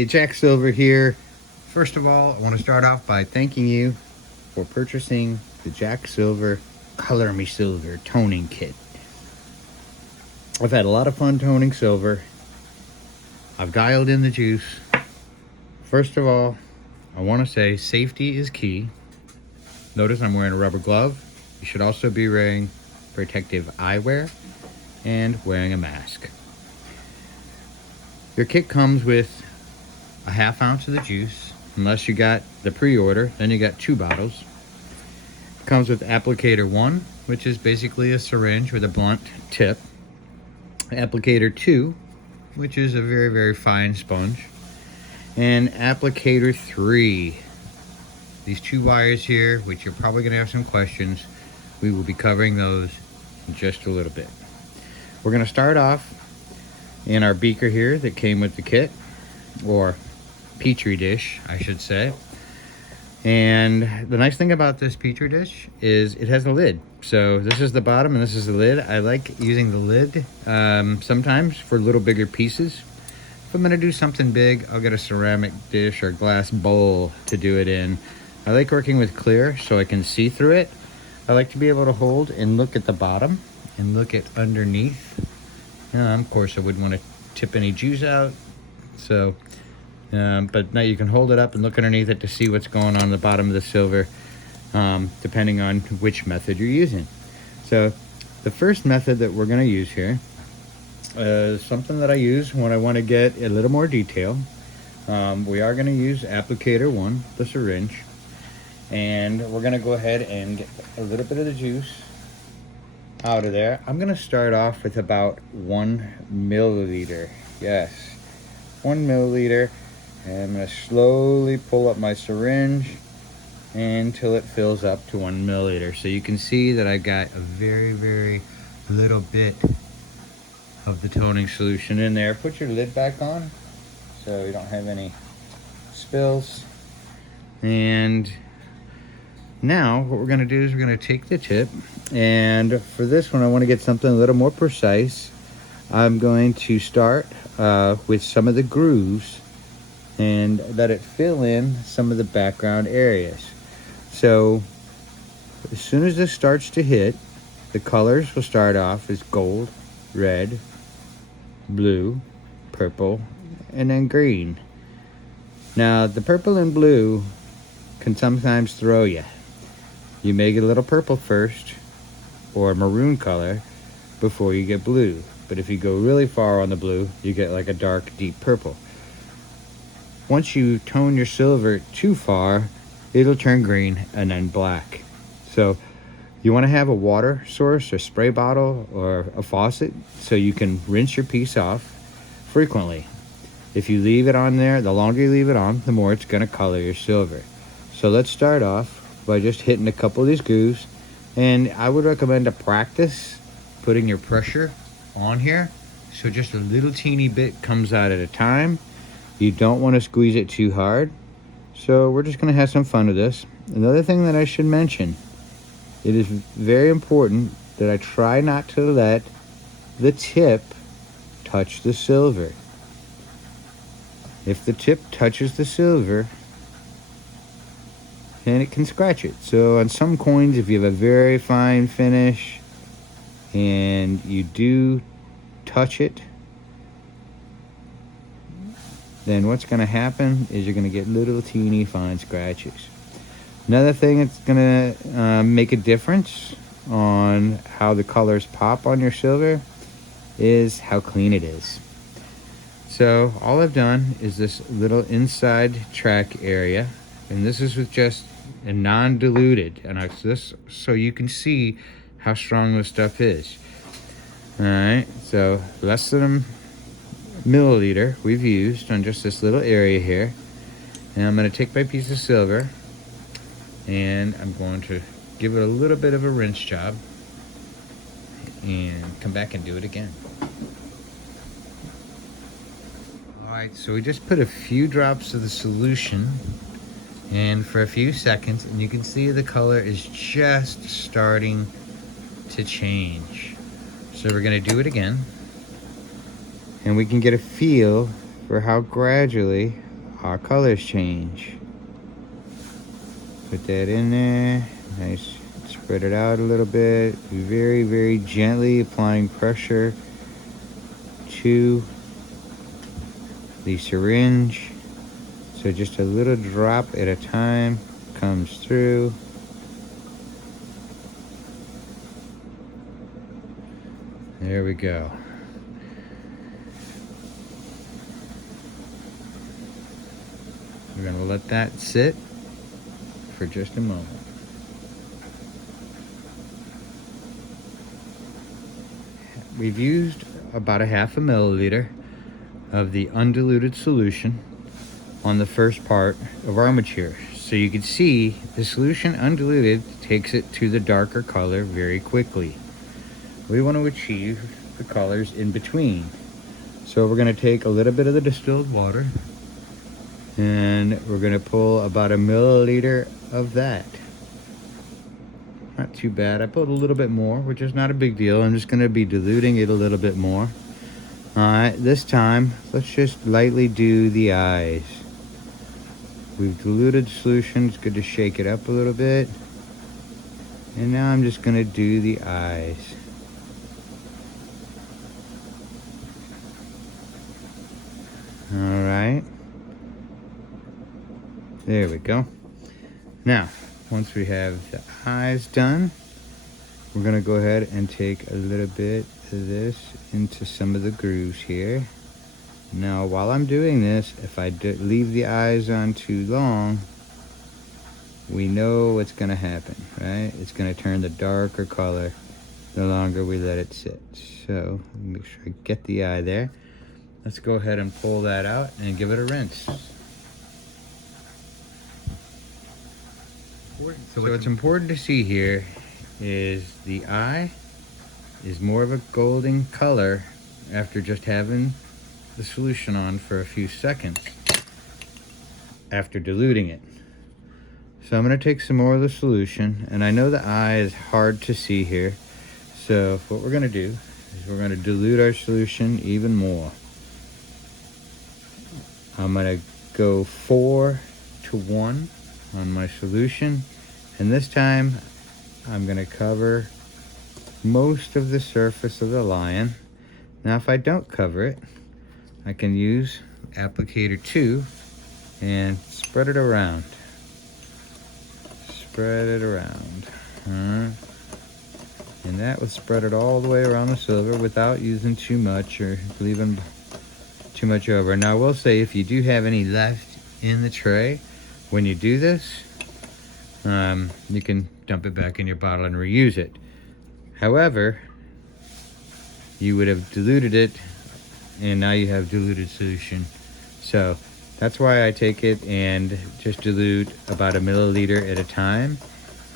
Hey, Jack Silver here. First of all, I want to start off by thanking you for purchasing the Jack Silver Color Me Silver toning kit. I've had a lot of fun toning silver. I've dialed in the juice. First of all, I want to say safety is key. Notice I'm wearing a rubber glove. You should also be wearing protective eyewear and wearing a mask. Your kit comes with a ½ ounce of the juice. Unless you got the pre-order, then you got 2 bottles. It comes with applicator 1, which is basically a syringe with a blunt tip. Applicator 2, which is a very, very fine sponge. And applicator 3. These 2 wires here, which you're probably going to have some questions, we will be covering those in just a little bit. We're going to start off in our beaker here that came with the kit, or petri dish, I should say. And the nice thing about this petri dish is it has a lid. So this is the bottom and this is the lid. I like using the lid sometimes for little bigger pieces. If I'm gonna do something big, I'll get a ceramic dish or glass bowl to do it in. I like working with clear so I can see through it. I like to be able to hold and look at the bottom and look at underneath. Of course, I wouldn't want to tip any juice out. So, but now you can hold it up and look underneath it to see what's going on the bottom of the silver, depending on which method you're using. So, the first method that we're going to use here is something that I use when I want to get a little more detail. We are going to use applicator 1, the syringe, and we're going to go ahead and get a little bit of the juice out of there. I'm going to start off with about 1 milliliter. Yes, 1 milliliter. And I'm going to slowly pull up my syringe until it fills up to 1 milliliter. So you can see that I got a very, very little bit of the toning solution in there. Put your lid back on so you don't have any spills. And now what we're going to do is we're going to take the tip, and for this one I want to get something a little more precise. I'm going to start with some of the grooves and let it fill in some of the background areas. So as soon as this starts to hit, the colors will start off as gold, red, blue, purple, and then green. Now the purple and blue can sometimes throw you. You may get a little purple first, or maroon color, before you get blue. But if you go really far on the blue, you get like a dark, deep purple. Once you tone your silver too far, it'll turn green and then black. So you want to have a water source, a spray bottle, or a faucet so you can rinse your piece off frequently. If you leave it on there, the longer you leave it on, the more it's going to color your silver. So let's start off by just hitting a couple of these grooves, and I would recommend to practice putting your pressure on here so just a little teeny bit comes out at a time. You don't want to squeeze it too hard. So we're just going to have some fun with this. Another thing that I should mention, it is very important that I try not to let the tip touch the silver. If the tip touches the silver, then it can scratch it. So on some coins, if you have a very fine finish and you do touch it, then what's going to happen is you're going to get little teeny fine scratches. Another thing that's going to make a difference on how the colors pop on your silver is how clean it is. So all I've done is this little inside track area, and this is with just a non-diluted, and this so you can see how strong this stuff is. All right, so less than a milliliter we've used on just this little area here, and I'm going to take my piece of silver and I'm going to give it a little bit of a rinse job and come back and do it again. Alright, so we just put a few drops of the solution and for a few seconds, and you can see the color is just starting to change. So we're going to do it again, and we can get a feel for how gradually our colors change. Put that in there. Nice. Spread it out a little bit. Very, very gently applying pressure to the syringe. So just a little drop at a time comes through. There we go. We're going to let that sit for just a moment. We've used about a half a milliliter of the undiluted solution on the first part of our armature. So you can see the solution undiluted takes it to the darker color very quickly. We want to achieve the colors in between. So we're going to take a little bit of the distilled water and we're going to pull about a milliliter of that. Not too bad. I put a little bit more, which is not a big deal. I'm just going to be diluting it a little bit more. Alright, this time, let's just lightly do the eyes. We've diluted the solution. It's good to shake it up a little bit. And now I'm just going to do the eyes. Alright. There we go. Now, once we have the eyes done, we're going to go ahead and take a little bit of this into some of the grooves here. Now, while I'm doing this, if I leave the eyes on too long, we know what's going to happen, right? It's going to turn the darker color the longer we let it sit. So, make sure I get the eye there. Let's go ahead and pull that out and give it a rinse. So what's important to see here is the eye is more of a golden color after just having the solution on for a few seconds after diluting it. So I'm going to take some more of the solution, and I know the eye is hard to see here, so what we're going to do is we're going to dilute our solution even more. I'm going to go 4-to-1 on my solution, and this time I'm going to cover most of the surface of the lion. Now if I don't cover it, I can use applicator 2 and spread it around. Spread it around. And that would spread it all the way around the silver without using too much or leaving too much over. Now I will say, if you do have any left in the tray when you do this, you can dump it back in your bottle and reuse it. However, you would have diluted it and now you have diluted solution. So that's why I take it and just dilute about a milliliter at a time,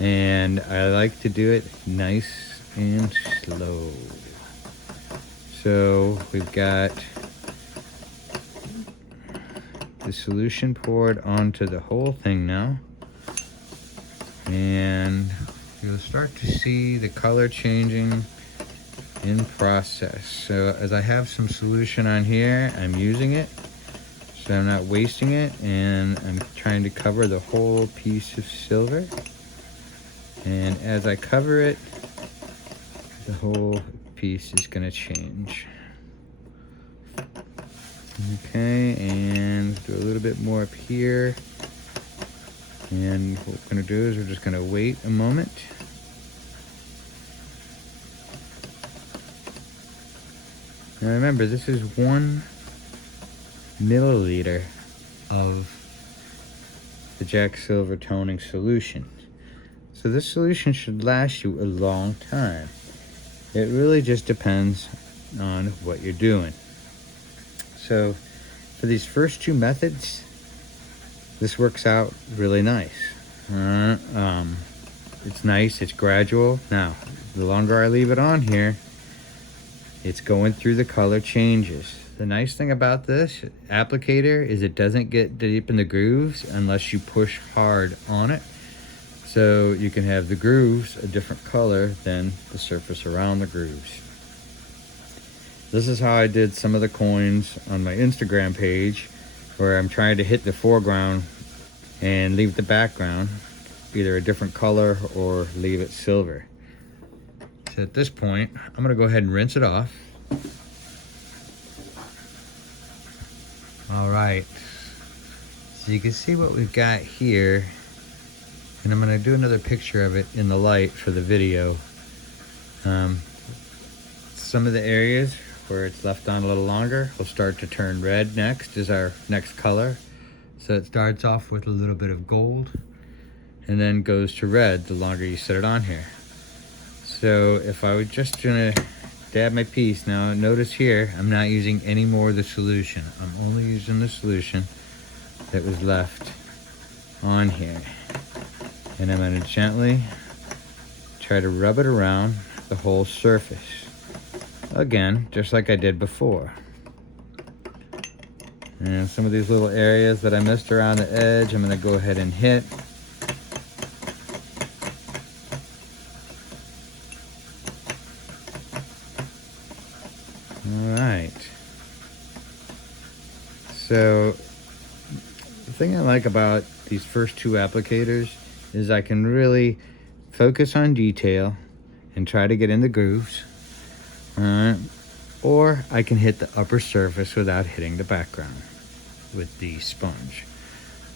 and I like to do it nice and slow. So we've got the solution poured onto the whole thing now, and you'll start to see the color changing in process. So as I have some solution on here, I'm using it so I'm not wasting it, and I'm trying to cover the whole piece of silver, and as I cover it, the whole piece is going to change. Okay, and do a little bit more up here, and what we're going to do is we're just going to wait a moment. Now remember, this is 1 milliliter of the Jack Silver toning solution. So this solution should last you a long time. It really just depends on what you're doing. So for these first two methods, this works out really nice. It's nice, it's gradual. Now, the longer I leave it on here, it's going through the color changes. The nice thing about this applicator is it doesn't get deep in the grooves unless you push hard on it. So you can have the grooves a different color than the surface around the grooves. This is how I did some of the coins on my Instagram page where I'm trying to hit the foreground and leave the background either a different color or leave it silver. So at this point, I'm gonna go ahead and rinse it off. All right, so you can see what we've got here, and I'm gonna do another picture of it in the light for the video. Some of the areas where it's left on a little longer will start to turn red. Next is our next color. So it starts off with a little bit of gold and then goes to red the longer you set it on here. So if I was just gonna dab my piece, now notice here I'm not using any more of the solution. I'm only using the solution that was left on here. And I'm gonna gently try to rub it around the whole surface. Again, just like I did before. And some of these little areas that I missed around the edge, I'm gonna go ahead and hit. All right. So, the thing I like about these first two applicators is I can really focus on detail and try to get in the grooves. Or I can hit the upper surface without hitting the background with the sponge.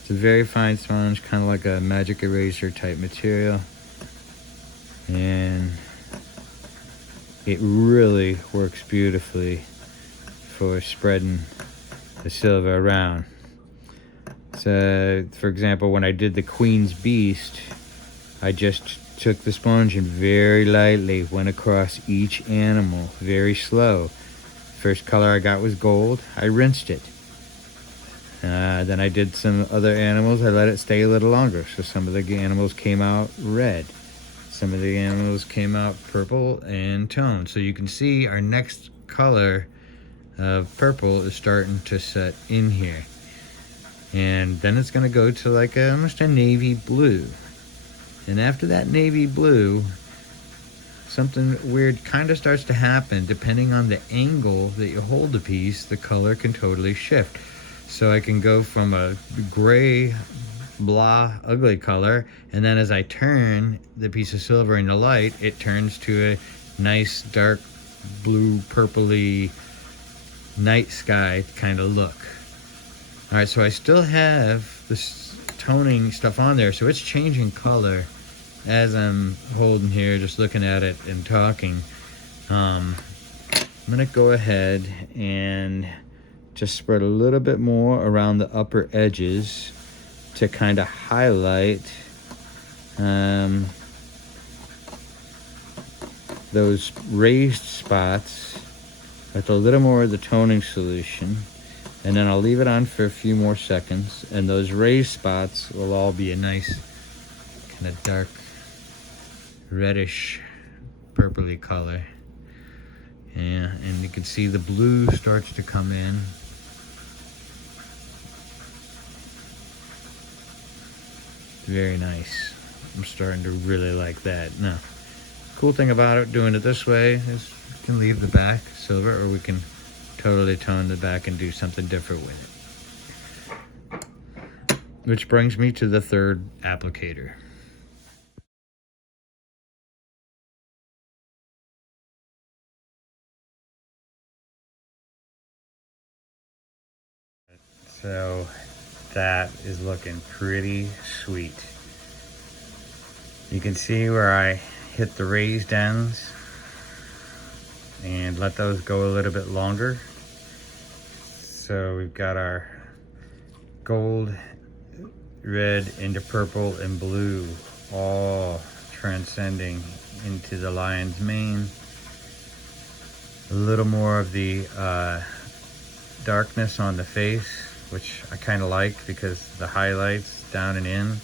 It's a very fine sponge, kind of like a magic eraser type material, and it really works beautifully for spreading the silver around. So for example, when I did the Queen's Beast, I just took the sponge and very lightly went across each animal, very slow. First color I got was gold. I rinsed it. Then I did some other animals. I let it stay a little longer. So some of the animals came out red. Some of the animals came out purple and toned. So you can see our next color of purple is starting to set in here. And then it's gonna go to like almost a navy blue. And after that navy blue, something weird kind of starts to happen. Depending on the angle that you hold the piece, the color can totally shift. So I can go from a gray, blah, ugly color, and then as I turn the piece of silver in the light, it turns to a nice dark blue, purpley, night sky kind of look. All right, so I still have this toning stuff on there, so it's changing color as I'm holding here, just looking at it and talking. I'm gonna go ahead and just spread a little bit more around the upper edges to kind of highlight those raised spots with a little more of the toning solution. And then I'll leave it on for a few more seconds, and those raised spots will all be a nice kind of dark reddish purpley color. Yeah, and you can see the blue starts to come in. Very nice. I'm starting to really like that. Now, cool thing about it, doing it this way, is we can leave the back silver, or we can totally tone the back and do something different with it. Which brings me to the third applicator. So that is looking pretty sweet. You can see where I hit the raised ends and let those go a little bit longer. So we've got our gold, red into purple and blue, all transcending into the lion's mane. A little more of the darkness on the face, which I kind of like because the highlights down and in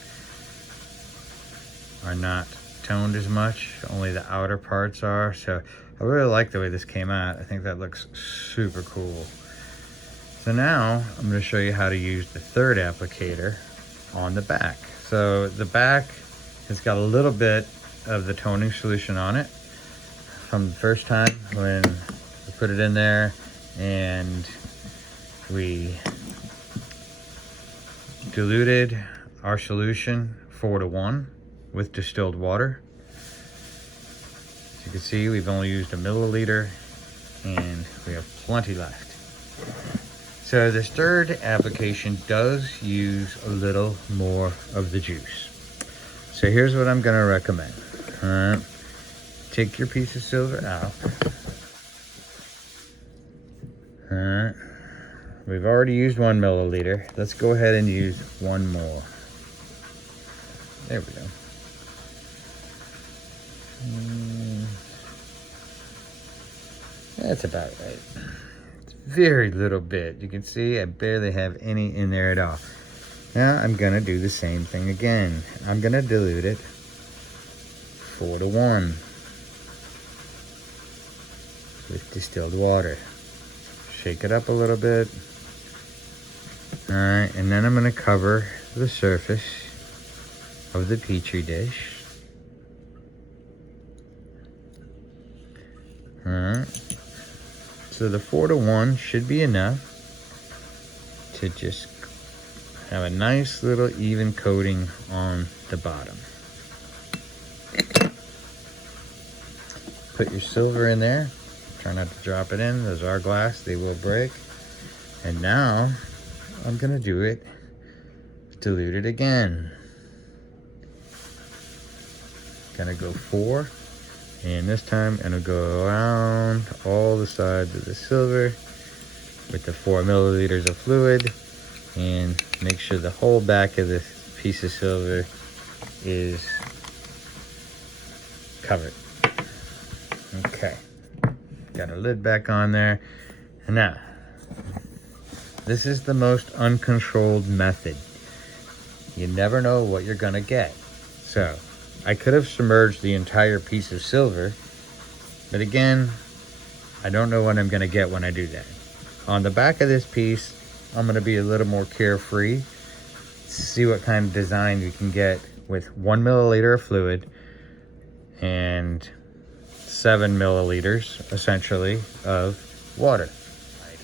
are not toned as much, only the outer parts are. So I really like the way this came out. I think that looks super cool. So now I'm going to show you how to use the third applicator on the back. So the back has got a little bit of the toning solution on it from the first time when we put it in there and we diluted our solution 4:1 with distilled water. As you can see, we've only used a milliliter and we have plenty left. So this third application does use a little more of the juice. So here's what I'm going to recommend. Take your piece of silver out. We've already used 1 milliliter. Let's go ahead and use 1 more. There we go. That's about right. It's very little bit. You can see I barely have any in there at all. Now I'm gonna do the same thing again. I'm gonna dilute it 4:1 with distilled water. Shake it up a little bit. All right, and then I'm gonna cover the surface of the Petri dish. All right. So the 4:1 should be enough to just have a nice little even coating on the bottom. Put your silver in there. Try not to drop it in. Those are glass, they will break. And now I'm gonna do it, dilute it again. Gonna go 4. And this time I'm gonna go around all the sides of the silver with the 4 milliliters of fluid and make sure the whole back of this piece of silver is covered. Okay, got a lid back on there. And now, this is the most uncontrolled method. You never know what you're gonna get. So, I could have submerged the entire piece of silver, but again, I don't know what I'm gonna get when I do that. On the back of this piece, I'm gonna be a little more carefree. See what kind of design we can get with 1 milliliter of fluid and 7 milliliters, essentially, of water.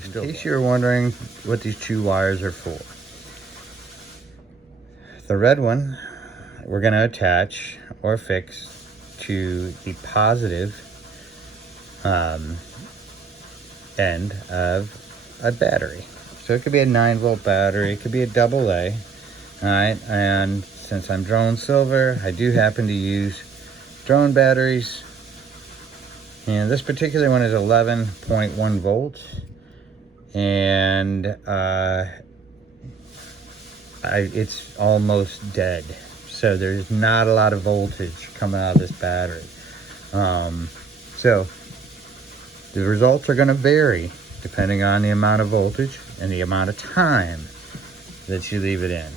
In case you're wondering what these 2 wires are for. The red one, we're gonna attach or fix to the positive end of a battery. So it could be a 9-volt battery, it could be a AA. All right, and since I'm drone silver, I do happen to use drone batteries. And this particular one is 11.1 volts. And it's almost dead. So there's not a lot of voltage coming out of this battery. So the results are gonna vary depending on the amount of voltage and the amount of time that you leave it in.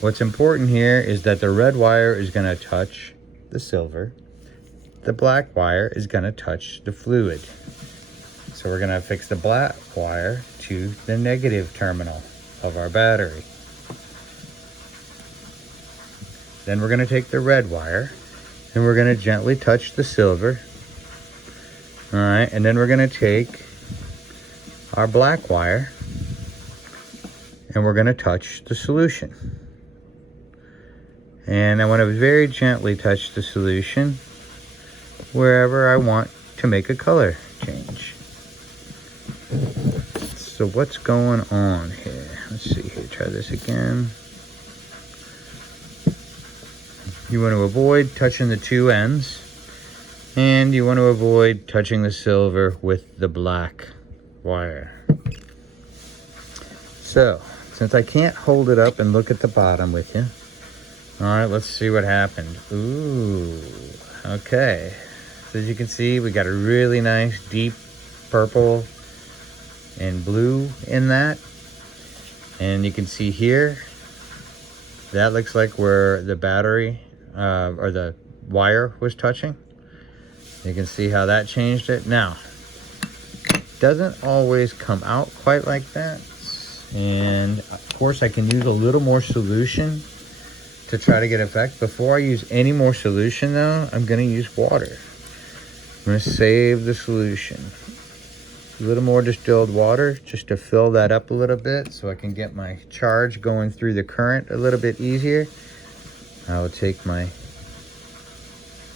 What's important here is that the red wire is gonna touch the silver. The black wire is gonna touch the fluid. So we're gonna fix the black wire to the negative terminal of our battery. Then we're gonna take the red wire and we're gonna gently touch the silver. All right, and then we're gonna take our black wire and we're gonna touch the solution. And I wanna very gently touch the solution wherever I want to make a color change. So what's going on here? Let's see here, try this again. You want to avoid touching the 2 ends, and you want to avoid touching the silver with the black wire. So, since I can't hold it up and look at the bottom with you, all right, let's see what happened. Ooh, okay. So as you can see, we got a really nice deep purple and blue in that. And you can see here, that looks like where the battery or the wire was touching. You can see how that changed it. Now, it doesn't always come out quite like that. And of course I can use a little more solution to try to get effect. Before I use any more solution though, I'm gonna use water. I'm gonna save the solution. a little more distilled water just to fill that up a little bit so I can get my charge going through the current a little bit easier. I will take my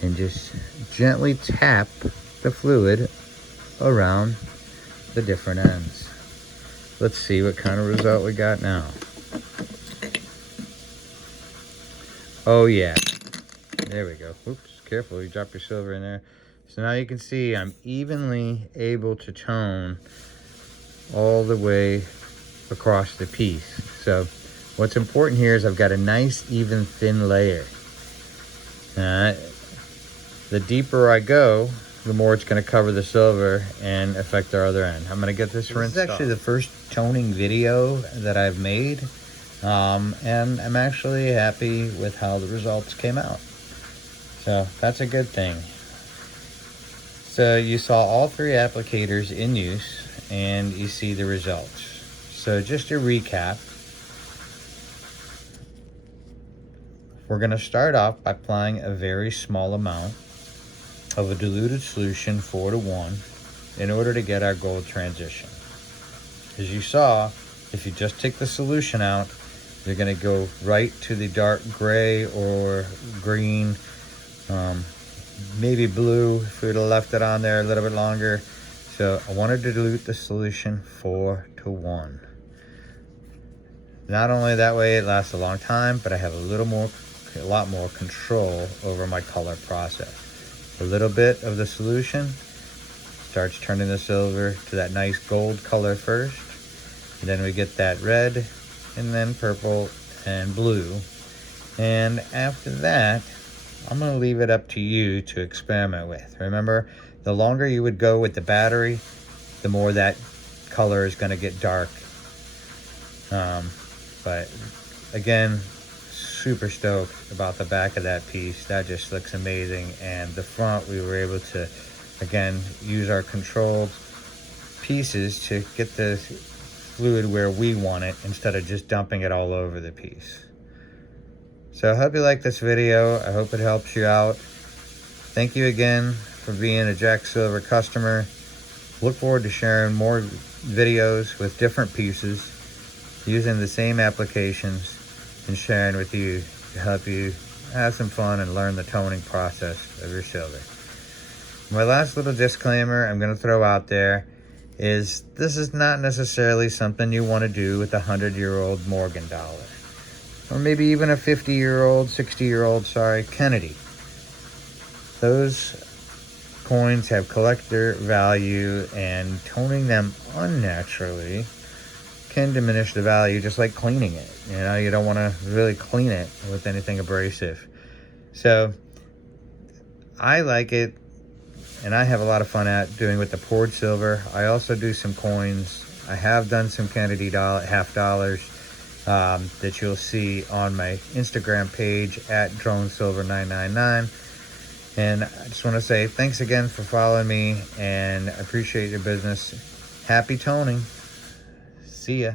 and just gently tap the fluid around the different ends. Let's see what kind of result we got now. Oh yeah, there we go. Oops, careful, you drop your silver in there. So now you can see I'm evenly able to tone all the way across the piece. So what's important here is I've got a nice even thin layer. The deeper I go, the more it's going to cover the silver and affect our other end. I'm going to get this rinsed off. This is actually the first toning video that I've made, and I'm actually happy with how the results came out. So that's a good thing. So you saw all three applicators in use and you see the results. So just to recap, we're going to start off by applying a very small amount of a diluted solution 4:1 in order to get our gold transition. As you saw, if you just take the solution out, you're going to go right to the dark gray or green, maybe blue if we would have left it on there a little bit longer. So I wanted to dilute the solution 4:1. Not only that way it lasts a long time, but I have a lot more control over my color process. A little bit of the solution starts turning the silver to that nice gold color first. And then we get that red and then purple and blue. And after that, I'm going to leave it up to you to experiment with. Remember, the longer you would go with the battery, the more that color is going to get dark. But again, super stoked about the back of that piece. That just looks amazing. And the front, we were able to, again, use our controlled pieces to get the fluid where we want it instead of just dumping it all over the piece. So I hope you like this video. I hope it helps you out. Thank you again for being a Jack Silver customer. Look forward to sharing more videos with different pieces using the same applications and sharing with you to help you have some fun and learn the toning process of your silver. My last little disclaimer I'm going to throw out there is this is not necessarily something you want to do with a 100-year-old Morgan dollar, or maybe even a 50-year-old, 60-year-old, Kennedy. Those coins have collector value, and toning them unnaturally can diminish the value, just like cleaning it. You know, you don't want to really clean it with anything abrasive. So I like it, and I have a lot of fun at doing with the poured silver. I also do some coins. I have done some Kennedy half dollars that you'll see on my Instagram page at DroneSilver999. And I just want to say thanks again for following me, and I appreciate your business. Happy toning. See ya.